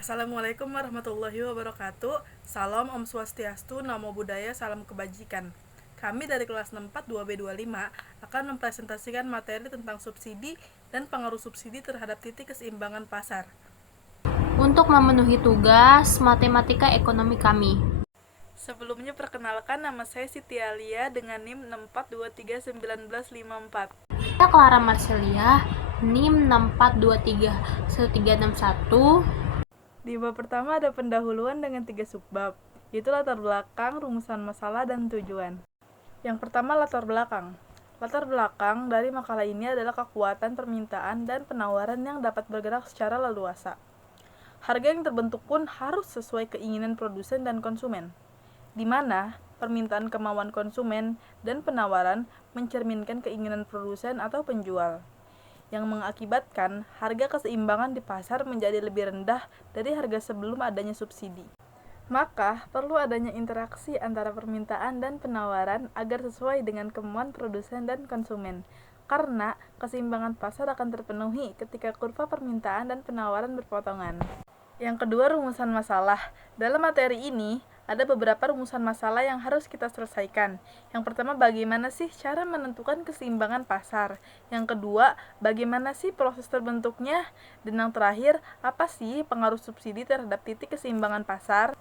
Assalamualaikum warahmatullahi wabarakatuh. Salam Om Swastiastu, Namo Buddhaya, Salam Kebajikan. Kami dari kelas 64 2B25 akan mempresentasikan materi tentang subsidi dan pengaruh subsidi terhadap titik keseimbangan pasar. Untuk memenuhi tugas matematika ekonomi kami. Sebelumnya perkenalkan, nama saya Siti Alia dengan NIM 64231954. Saya Clara Marcelia, NIM 64231361. Di bab pertama ada pendahuluan dengan 3 subbab, yaitu latar belakang, rumusan masalah, dan tujuan. Yang pertama, latar belakang. Latar belakang dari makalah ini adalah kekuatan permintaan dan penawaran yang dapat bergerak secara leluasa. Harga yang terbentuk pun harus sesuai keinginan produsen dan konsumen, di mana permintaan kemauan konsumen dan penawaran mencerminkan keinginan produsen atau penjual, yang mengakibatkan harga keseimbangan di pasar menjadi lebih rendah dari harga sebelum adanya subsidi. Maka, perlu adanya interaksi antara permintaan dan penawaran agar sesuai dengan kemauan produsen dan konsumen, karena keseimbangan pasar akan terpenuhi ketika kurva permintaan dan penawaran berpotongan. Yang kedua, rumusan masalah. Dalam materi ini, ada beberapa rumusan masalah yang harus kita selesaikan. Yang pertama, bagaimana sih cara menentukan keseimbangan pasar? Yang kedua, bagaimana sih proses terbentuknya? Dan yang terakhir, apa sih pengaruh subsidi terhadap titik keseimbangan pasar?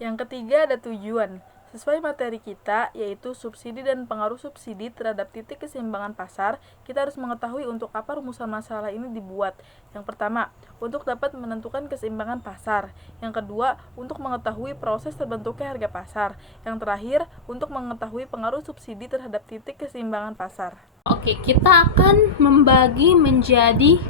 Yang ketiga, ada tujuan. Sesuai materi kita, yaitu subsidi dan pengaruh subsidi terhadap titik keseimbangan pasar, kita harus mengetahui untuk apa rumusan masalah ini dibuat. Yang pertama, untuk dapat menentukan keseimbangan pasar. Yang kedua, untuk mengetahui proses terbentuknya harga pasar. Yang terakhir, untuk mengetahui pengaruh subsidi terhadap titik keseimbangan pasar. Oke, kita akan membagi menjadi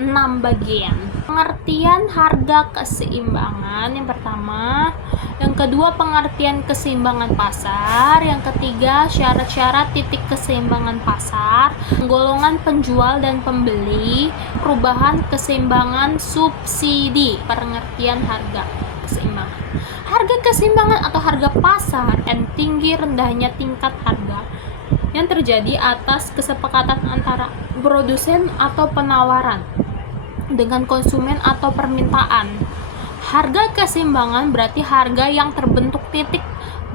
6 bagian. Pengertian harga keseimbangan yang pertama, yang kedua pengertian keseimbangan pasar, yang ketiga syarat-syarat titik keseimbangan pasar, golongan penjual dan pembeli, perubahan keseimbangan subsidi, pengertian harga keseimbangan. Harga keseimbangan atau harga pasar dan tinggi rendahnya tingkat harga yang terjadi atas kesepakatan antara produsen atau penawaran dengan konsumen atau permintaan. Harga keseimbangan berarti harga yang terbentuk titik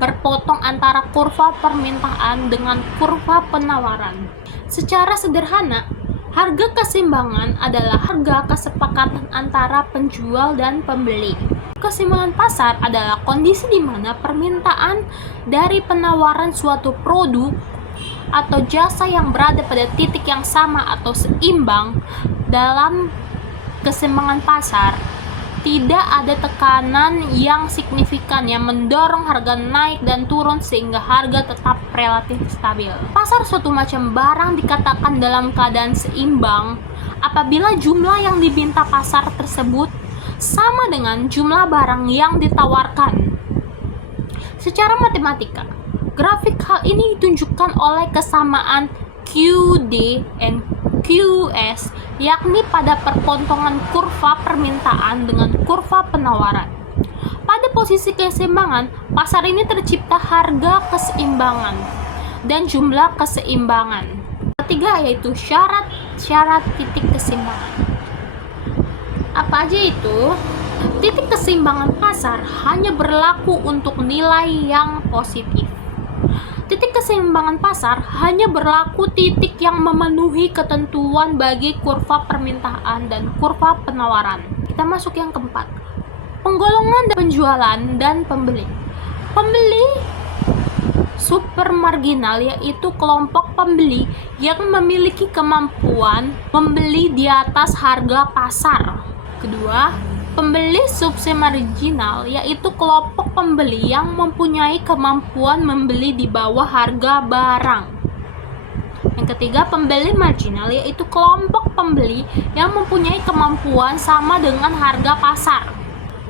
berpotong antara kurva permintaan dengan kurva penawaran. Secara sederhana, harga keseimbangan adalah harga kesepakatan antara penjual dan pembeli. Keseimbangan pasar adalah kondisi di mana permintaan dari penawaran suatu produk atau jasa yang berada pada titik yang sama atau seimbang. Dalam keseimbangan pasar, tidak ada tekanan yang signifikan yang mendorong harga naik dan turun sehingga harga tetap relatif stabil. Pasar suatu macam barang dikatakan dalam keadaan seimbang apabila jumlah yang diminta pasar tersebut sama dengan jumlah barang yang ditawarkan. Secara matematika, grafik hal ini ditunjukkan oleh kesamaan QD and QS, yakni pada perpotongan kurva permintaan dengan kurva penawaran. Pada posisi keseimbangan, pasar ini tercipta harga keseimbangan dan jumlah keseimbangan. Ketiga yaitu syarat-syarat titik keseimbangan. Apa aja itu? Titik keseimbangan pasar hanya berlaku untuk nilai yang positif. Titik keseimbangan pasar hanya berlaku titik yang memenuhi ketentuan bagi kurva permintaan dan kurva penawaran. Kita masuk yang keempat. Penggolongan penjualan dan pembeli. Pembeli supermarginal yaitu kelompok pembeli yang memiliki kemampuan membeli di atas harga pasar. Kedua, pembeli submarginal yaitu kelompok pembeli yang mempunyai kemampuan membeli di bawah harga barang. Yang ketiga, pembeli marginal yaitu kelompok pembeli yang mempunyai kemampuan sama dengan harga pasar.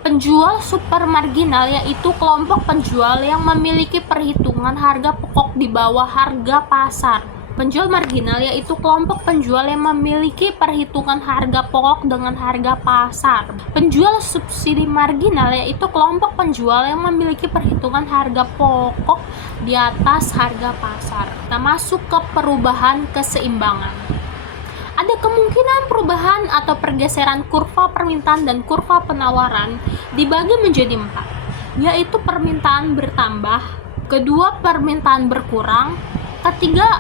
Penjual supermarginal yaitu kelompok penjual yang memiliki perhitungan harga pokok di bawah harga pasar. Penjual marginal yaitu kelompok penjual yang memiliki perhitungan harga pokok dengan harga pasar. Penjual subsidi marginal yaitu kelompok penjual yang memiliki perhitungan harga pokok di atas harga pasar. Kita masuk ke perubahan keseimbangan. Ada Kemungkinan perubahan atau pergeseran kurva permintaan dan kurva penawaran dibagi menjadi 4, yaitu permintaan bertambah, kedua permintaan berkurang, ketiga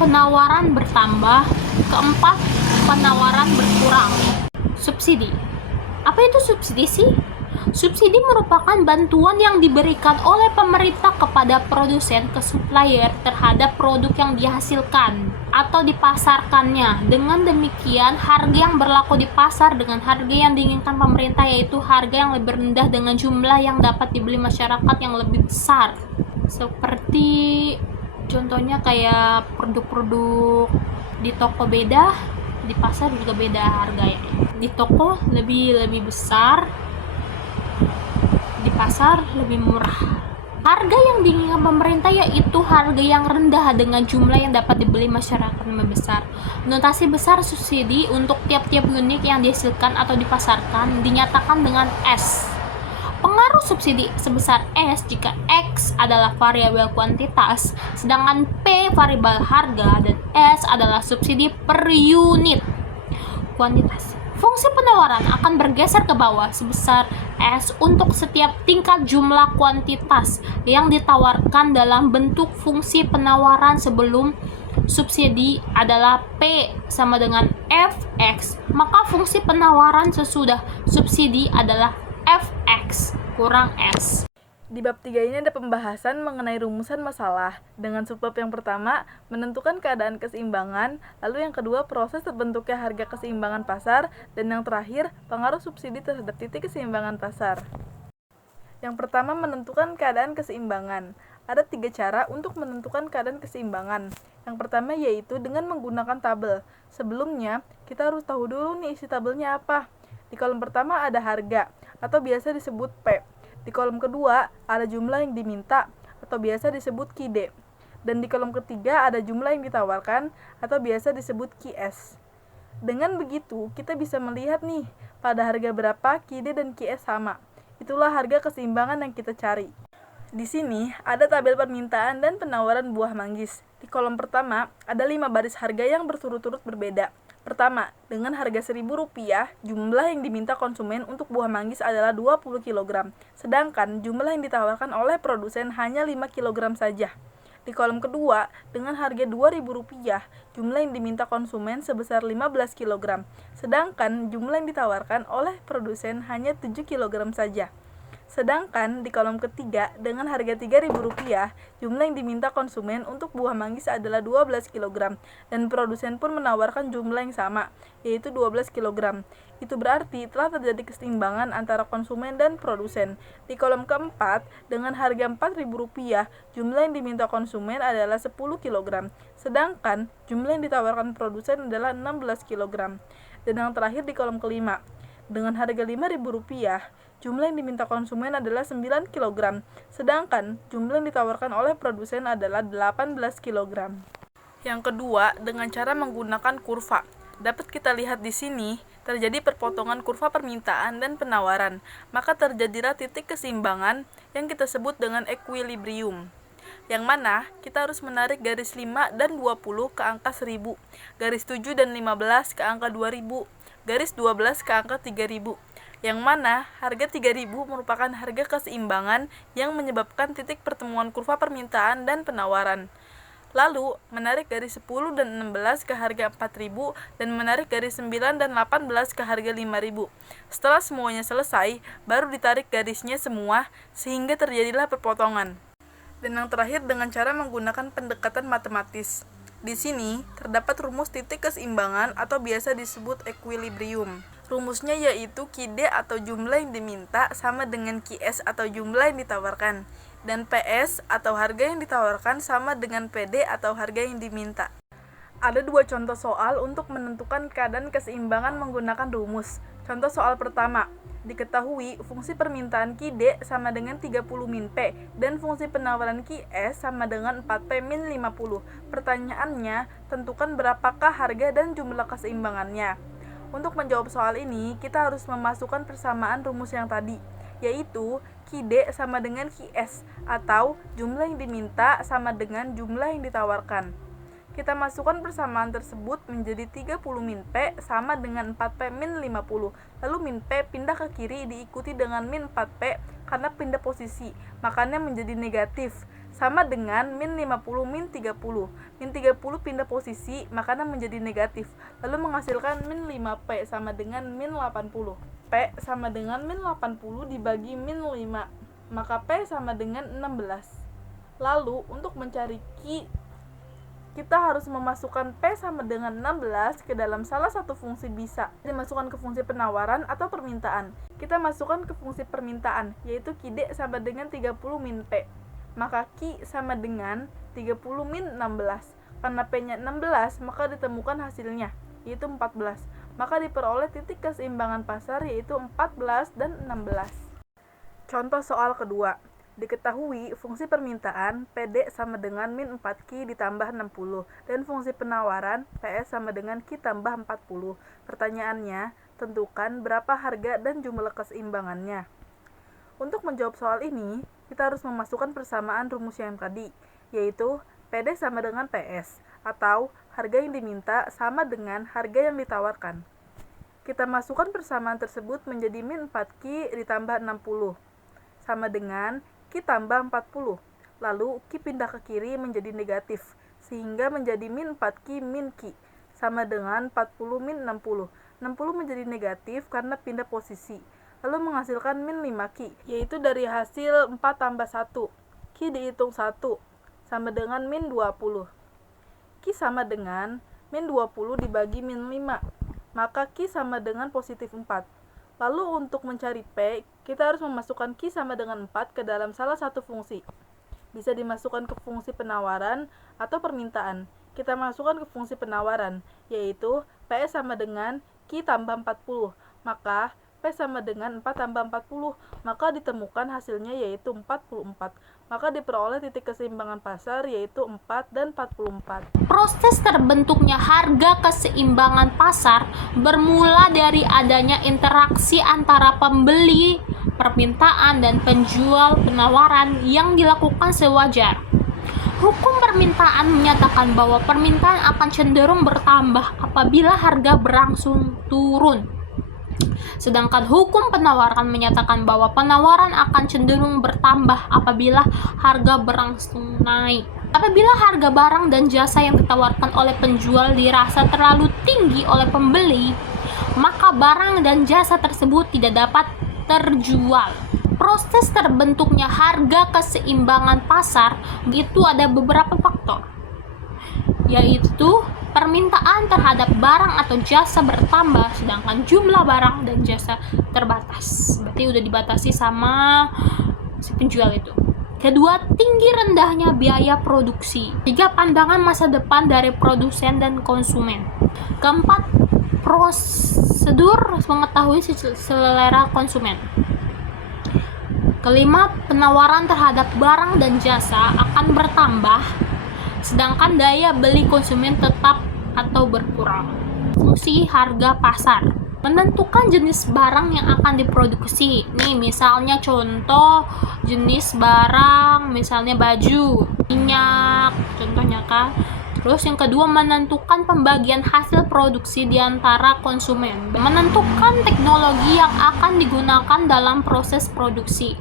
penawaran bertambah, keempat penawaran berkurang. Subsidi. Apa itu subsidi sih? Subsidi merupakan bantuan yang diberikan oleh pemerintah kepada produsen ke supplier terhadap produk yang dihasilkan atau dipasarkannya. Dengan demikian, harga yang berlaku di pasar dengan harga yang diinginkan pemerintah, yaitu harga yang lebih rendah dengan jumlah yang dapat dibeli masyarakat yang lebih besar. Seperti contohnya kayak produk-produk di toko beda, di pasar juga beda harganya. Di toko lebih besar, di pasar lebih murah. Harga yang diinginkan pemerintah yaitu harga yang rendah dengan jumlah yang dapat dibeli masyarakat yang besar. Notasi besar subsidi untuk tiap-tiap unit yang dihasilkan atau dipasarkan dinyatakan dengan S. Pengaruh subsidi sebesar S jika X adalah variabel kuantitas, sedangkan P variabel harga, dan S adalah subsidi per unit kuantitas. Fungsi penawaran akan bergeser ke bawah sebesar S untuk setiap tingkat jumlah kuantitas yang ditawarkan dalam bentuk fungsi penawaran sebelum subsidi adalah P sama dengan Fx, maka fungsi penawaran sesudah subsidi adalah Fx kurang S. Di bab 3 ini ada pembahasan mengenai rumusan masalah. Dengan subbab yang pertama, menentukan keadaan keseimbangan, lalu yang kedua, proses terbentuknya harga keseimbangan pasar, dan yang terakhir, pengaruh subsidi terhadap titik keseimbangan pasar. Yang pertama, menentukan keadaan keseimbangan. Ada 3 cara untuk menentukan keadaan keseimbangan. Yang pertama yaitu dengan menggunakan tabel. Sebelumnya, kita harus tahu dulu nih isi tabelnya apa. Di kolom pertama ada harga, atau biasa disebut P. Di kolom kedua ada jumlah yang diminta atau biasa disebut QD. Dan di kolom ketiga ada jumlah yang ditawarkan atau biasa disebut QS. Dengan begitu, kita bisa melihat nih pada harga berapa QD dan QS sama. Itulah harga keseimbangan yang kita cari. Di sini ada tabel permintaan dan penawaran buah manggis. Di kolom pertama ada 5 baris harga yang berturut-turut berbeda. Pertama, dengan harga Rp1.000, jumlah yang diminta konsumen untuk buah manggis adalah 20 kg, sedangkan jumlah yang ditawarkan oleh produsen hanya 5 kg saja. Di kolom kedua, dengan harga Rp2.000, jumlah yang diminta konsumen sebesar 15 kg, sedangkan jumlah yang ditawarkan oleh produsen hanya 7 kg saja. Sedangkan di kolom ketiga, dengan harga Rp3.000, jumlah yang diminta konsumen untuk buah manggis adalah 12 kg, dan produsen pun menawarkan jumlah yang sama, yaitu 12 kg. Itu berarti telah terjadi keseimbangan antara konsumen dan produsen. Di kolom keempat, dengan harga Rp4.000, jumlah yang diminta konsumen adalah 10 kg, sedangkan jumlah yang ditawarkan produsen adalah 16 kg. Dan yang terakhir di kolom kelima, dengan harga Rp5.000, jumlah yang diminta konsumen adalah 9 kg, sedangkan jumlah yang ditawarkan oleh produsen adalah 18 kg. Yang kedua, dengan cara menggunakan kurva. Dapat kita lihat di sini, terjadi perpotongan kurva permintaan dan penawaran, maka terjadilah titik keseimbangan yang kita sebut dengan equilibrium. Yang mana kita harus menarik garis 5 dan 20 ke angka 1000, garis 7 dan 15 ke angka 2000, garis 12 ke angka 3000. Yang mana harga 3000 merupakan harga keseimbangan yang menyebabkan titik pertemuan kurva permintaan dan penawaran. Lalu, menarik garis 10 dan 16 ke harga 4000 dan menarik garis 9 dan 18 ke harga 5000. Setelah semuanya selesai, baru ditarik garisnya semua sehingga terjadilah perpotongan. Dan yang terakhir dengan cara menggunakan pendekatan matematis. Di sini terdapat rumus titik keseimbangan atau biasa disebut equilibrium. Rumusnya yaitu QD atau jumlah yang diminta sama dengan QS atau jumlah yang ditawarkan, dan PS atau harga yang ditawarkan sama dengan PD atau harga yang diminta. Ada 2 contoh soal untuk menentukan keadaan keseimbangan menggunakan rumus. Contoh soal pertama, diketahui fungsi permintaan QD sama dengan 30 min P dan fungsi penawaran QS sama dengan 4P min 50. Pertanyaannya, tentukan berapakah harga dan jumlah keseimbangannya. Untuk menjawab soal ini, kita harus memasukkan persamaan rumus yang tadi, yaitu QD sama dengan QS, atau jumlah yang diminta sama dengan jumlah yang ditawarkan. Kita masukkan persamaan tersebut menjadi 30 min P sama dengan 4P min 50. Lalu min P pindah ke kiri diikuti dengan min 4P karena pindah posisi, makanya menjadi negatif. Sama dengan min 50 min 30. Min 30 pindah posisi, makanya menjadi negatif. Lalu menghasilkan min 5P sama dengan min 80. P sama dengan min 80 dibagi min 5, maka P sama dengan 16. Lalu untuk mencari Q, kita harus memasukkan P sama dengan 16 ke dalam salah satu fungsi bisa dimasukkan ke fungsi penawaran atau permintaan. Kita masukkan ke fungsi permintaan, yaitu QD sama dengan 30 min P. Maka Q sama dengan 30 min 16. Karena P-nya 16, maka ditemukan hasilnya, yaitu 14. Maka diperoleh titik keseimbangan pasar, yaitu 14 dan 16. Contoh soal kedua. Diketahui fungsi permintaan PD sama dengan min 4Q ditambah 60 dan fungsi penawaran PS sama dengan Q tambah 40. Pertanyaannya, tentukan berapa harga dan jumlah keseimbangannya. Untuk menjawab soal ini, kita harus memasukkan persamaan rumus yang tadi, yaitu PD sama dengan PS, atau harga yang diminta sama dengan harga yang ditawarkan. Kita masukkan persamaan tersebut menjadi min 4Q ditambah 60, sama dengan Q tambah 40. Lalu Q pindah ke kiri menjadi negatif, sehingga menjadi min 4Q min Q, sama dengan 40 min 60. 60 menjadi negatif karena pindah posisi, lalu menghasilkan min 5Q, yaitu dari hasil 4 tambah 1. Q dihitung 1, sama dengan min 20. Q sama dengan min 20 dibagi min 5, maka Q sama dengan positif 4. Lalu untuk mencari P, kita harus memasukkan Q sama dengan 4 ke dalam salah satu fungsi. Bisa dimasukkan ke fungsi penawaran atau permintaan. Kita masukkan ke fungsi penawaran, yaitu PS sama dengan Q tambah 40. Maka P sama dengan 4 tambah 40, maka ditemukan hasilnya yaitu 44. Maka diperoleh titik keseimbangan pasar yaitu 4 dan 44. Proses terbentuknya harga keseimbangan pasar bermula dari adanya interaksi antara pembeli, permintaan, dan penjual penawaran yang dilakukan sewajar. Hukum permintaan menyatakan bahwa permintaan akan cenderung bertambah apabila harga berangsur turun. Sedangkan hukum penawaran menyatakan bahwa penawaran akan cenderung bertambah apabila harga berangsur naik. Apabila harga barang dan jasa yang ditawarkan oleh penjual dirasa terlalu tinggi oleh pembeli, maka barang dan jasa tersebut tidak dapat terjual. Proses terbentuknya harga keseimbangan pasar itu ada beberapa faktor, yaitu permintaan terhadap barang atau jasa bertambah sedangkan jumlah barang dan jasa terbatas. Berarti udah dibatasi sama si penjual itu. Kedua, tinggi rendahnya biaya produksi. Tiga, pandangan masa depan dari produsen dan konsumen. Keempat, prosedur mengetahui selera konsumen. Kelima, penawaran terhadap barang dan jasa akan bertambah sedangkan daya beli konsumen tetap atau berkurang. Fungsi harga pasar menentukan jenis barang yang akan diproduksi. Nih misalnya contoh jenis barang, misalnya baju, minyak, contohnya kan. Terus yang kedua, menentukan pembagian hasil produksi di antara konsumen. Menentukan teknologi yang akan digunakan dalam proses produksi.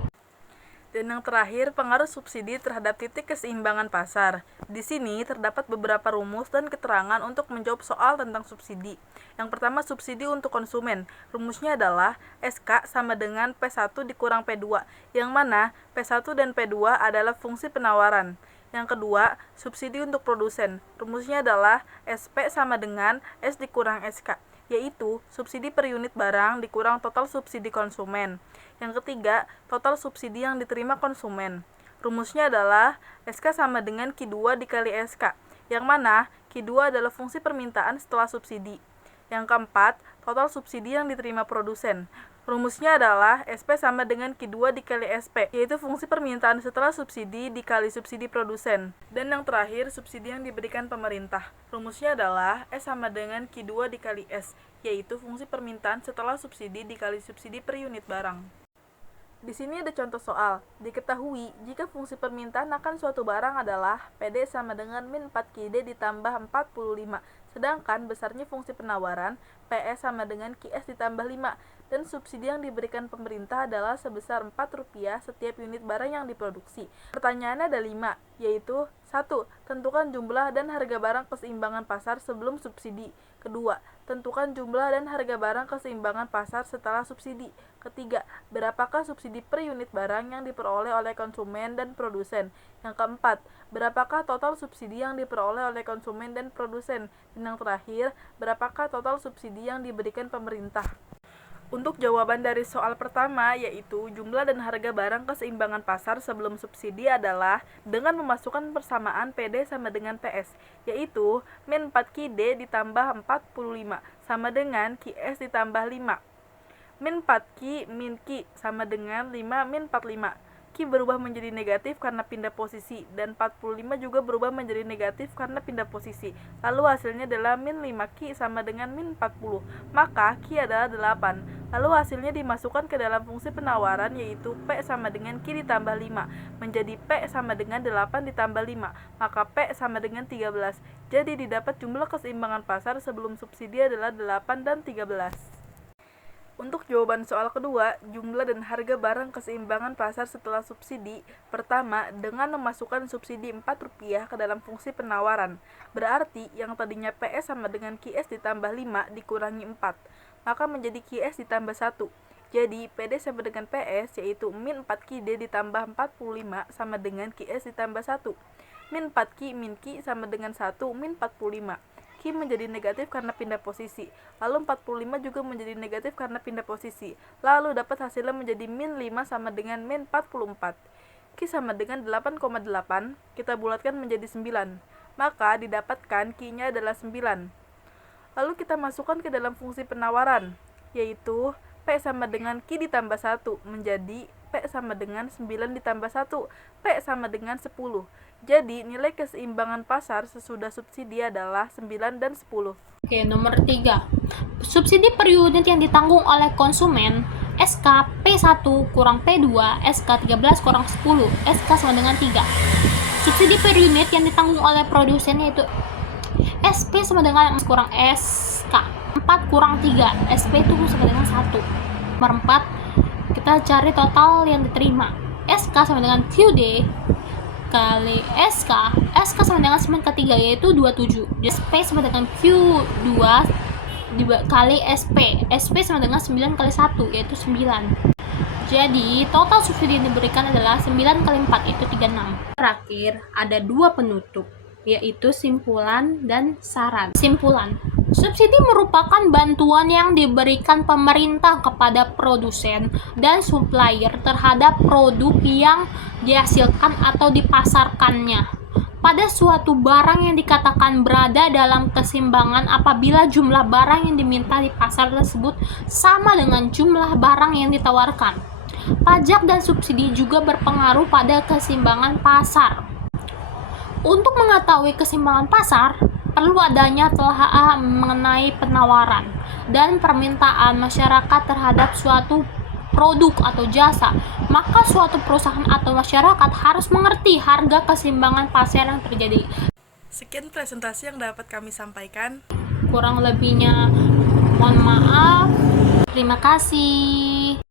Dan yang terakhir, pengaruh subsidi terhadap titik keseimbangan pasar. Di sini terdapat beberapa rumus dan keterangan untuk menjawab soal tentang subsidi. Yang pertama, subsidi untuk konsumen. Rumusnya adalah SK sama dengan P1 dikurang P2, yang mana P1 dan P2 adalah fungsi penawaran. Yang kedua, subsidi untuk produsen. Rumusnya adalah SP sama dengan S dikurang SK, yaitu subsidi per unit barang dikurang total subsidi konsumen. Yang ketiga, total subsidi yang diterima konsumen. Rumusnya adalah SK sama dengan Q2 dikali SK, yang mana Q2 adalah fungsi permintaan setelah subsidi. Yang keempat, total subsidi yang diterima produsen. Rumusnya adalah SP sama dengan Q2 dikali SP, yaitu fungsi permintaan setelah subsidi dikali subsidi produsen. Dan yang terakhir, subsidi yang diberikan pemerintah. Rumusnya adalah S sama dengan Q2 dikali S, yaitu fungsi permintaan setelah subsidi dikali subsidi per unit barang. Di sini ada contoh soal. Diketahui jika fungsi permintaan akan suatu barang adalah PD sama dengan min 4QD ditambah 45. Sedangkan besarnya fungsi penawaran PS sama dengan QS ditambah 5. Dan subsidi yang diberikan pemerintah adalah sebesar Rp4 setiap unit barang yang diproduksi. Pertanyaannya ada 5, yaitu 1. Tentukan jumlah dan harga barang keseimbangan pasar sebelum subsidi. Kedua, tentukan jumlah dan harga barang keseimbangan pasar setelah subsidi. Ketiga, berapakah subsidi per unit barang yang diperoleh oleh konsumen dan produsen? Yang keempat, berapakah total subsidi yang diperoleh oleh konsumen dan produsen? Dan yang terakhir, berapakah total subsidi yang diberikan pemerintah? Untuk jawaban dari soal pertama, yaitu jumlah dan harga barang keseimbangan pasar sebelum subsidi adalah dengan memasukkan persamaan PD sama dengan PS, yaitu min 4QD ditambah 45 sama dengan QS ditambah 5. Min 4Q min Q sama dengan 5 min 45. Q berubah menjadi negatif karena pindah posisi, dan 45 juga berubah menjadi negatif karena pindah posisi. Lalu hasilnya adalah min 5Q sama dengan min 40. Maka Q adalah 8. Lalu hasilnya dimasukkan ke dalam fungsi penawaran, yaitu P sama dengan Q ditambah 5. Menjadi P sama dengan 8 ditambah 5. Maka P sama dengan 13. Jadi didapat jumlah keseimbangan pasar sebelum subsidi adalah 8 dan 13. Untuk jawaban soal kedua, jumlah dan harga barang keseimbangan pasar setelah subsidi. Pertama, dengan memasukkan subsidi Rp4 ke dalam fungsi penawaran. Berarti yang tadinya PS sama dengan QS ditambah 5 dikurangi 4. Maka menjadi QS ditambah 1. Jadi PD sama dengan PS, yaitu min 4QD ditambah 45 sama dengan QS ditambah 1. Min 4Q min Q sama dengan 1 min 45. Q menjadi negatif karena pindah posisi. Lalu 45 juga menjadi negatif karena pindah posisi. Lalu dapat hasilnya menjadi min 5 sama dengan min 44. Q sama dengan 8,8. Kita bulatkan menjadi 9. Maka didapatkan Q-nya adalah 9. Lalu kita masukkan ke dalam fungsi penawaran, yaitu P sama dengan Q ditambah 1 menjadi P sama dengan 9 ditambah 1. P sama dengan 10. Jadi, nilai keseimbangan pasar sesudah subsidi adalah 9 dan 10. Oke, nomor 3. Subsidi per unit yang ditanggung oleh konsumen SK P1 kurang P2, SK 13 kurang 10, SK sama dengan 3. Subsidi per unit yang ditanggung oleh produsen yaitu SP sama dengan kurang SK 4 kurang 3, SP itu sama dengan 1. Nomor 4, kita cari total yang diterima. SK sama dengan QD kali SK sama dengan 9 ke 3 yaitu 27. SP sama dengan Q2 kali SP sama dengan 9 kali 1 yaitu 9. Jadi total subsidi yang diberikan adalah 9 kali 4 itu 36. Terakhir ada dua penutup, yaitu simpulan dan saran. Simpulan. Subsidi merupakan bantuan yang diberikan pemerintah kepada produsen dan supplier terhadap produk yang dihasilkan atau dipasarkannya pada suatu barang yang dikatakan berada dalam keseimbangan apabila jumlah barang yang diminta di pasar tersebut sama dengan jumlah barang yang ditawarkan. Pajak dan subsidi juga berpengaruh pada keseimbangan pasar. Untuk mengetahui keseimbangan pasar, perlu adanya telah mengenai penawaran dan permintaan masyarakat terhadap suatu produk atau jasa. Maka suatu perusahaan atau masyarakat harus mengerti harga keseimbangan pasar yang terjadi. Sekian presentasi yang dapat kami sampaikan. Kurang lebihnya mohon maaf. Terima kasih.